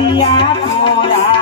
Gracias por amor.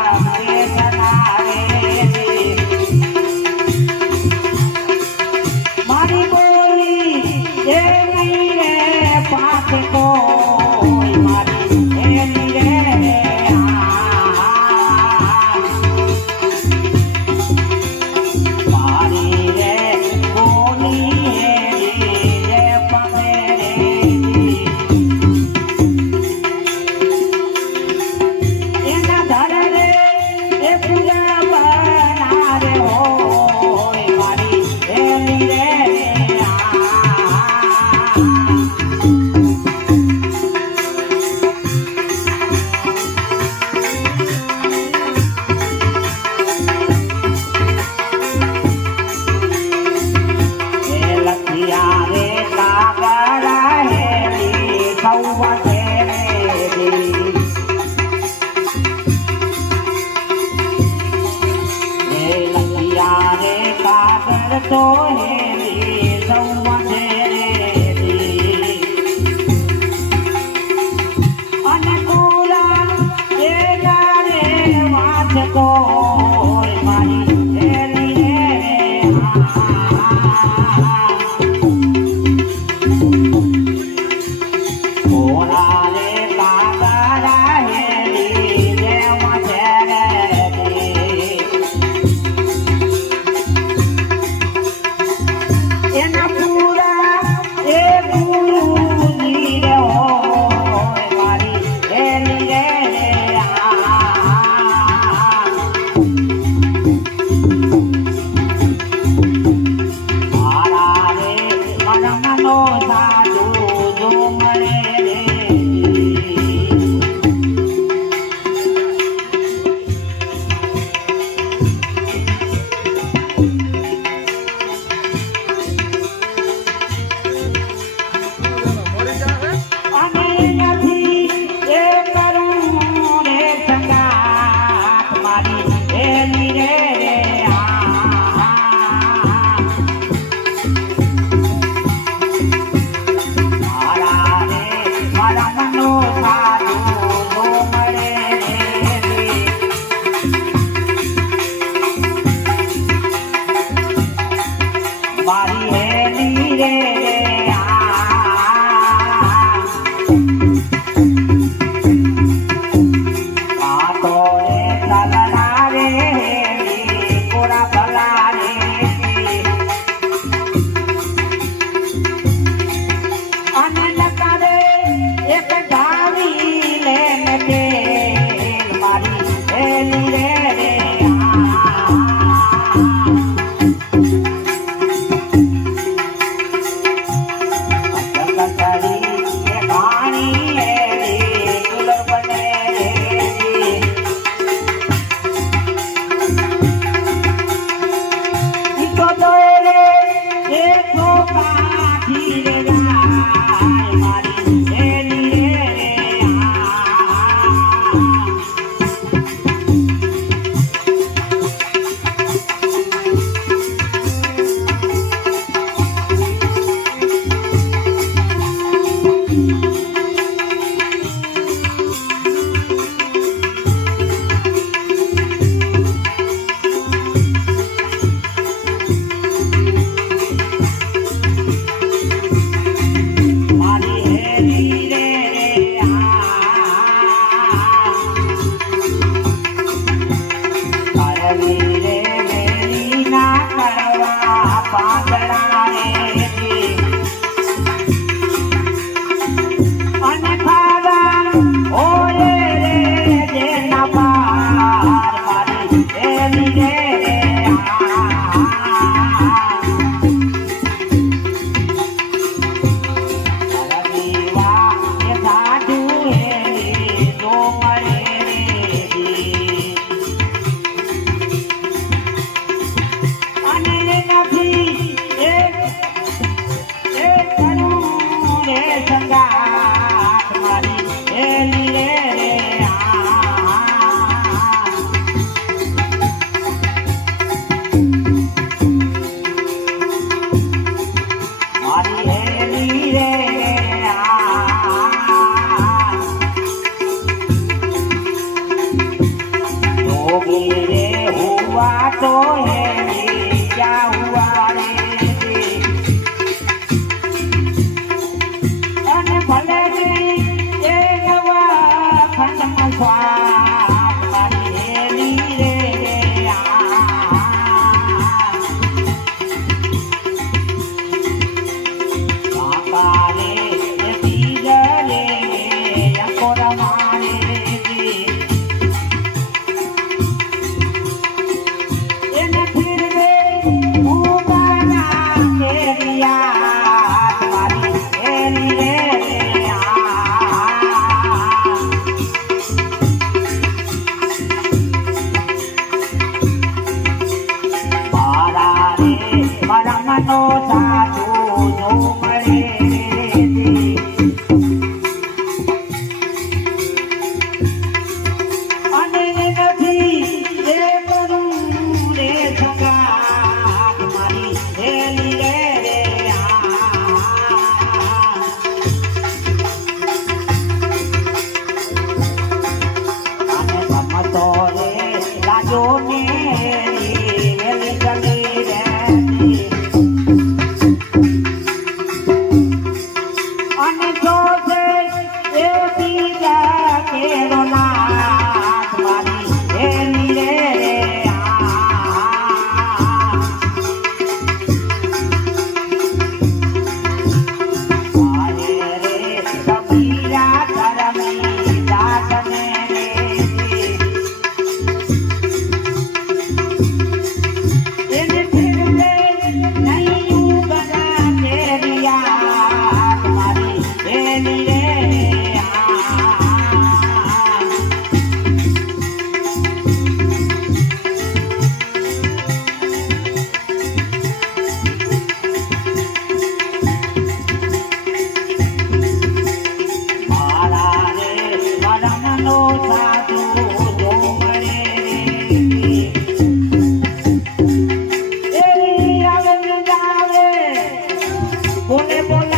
¡Gracias!